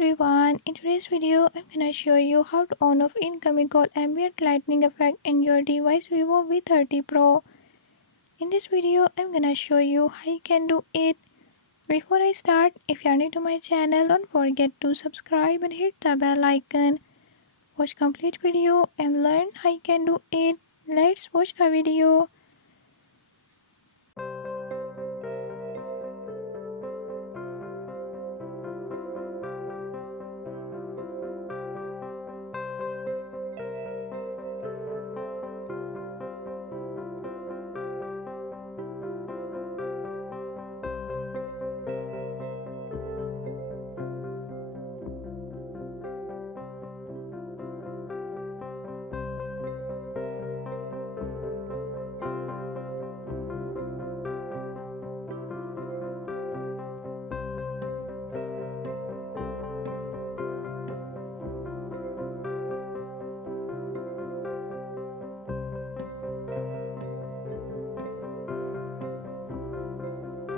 everyone, in today's video I'm gonna show you how to on off incoming call ambient lighting effect in your device Vivo V30 Pro. In this video I'm gonna show you how you can do it. Before I start, if you are new to my channel, don't forget to subscribe and hit the bell icon. Watch complete video and learn how you can do it. Let's watch the video.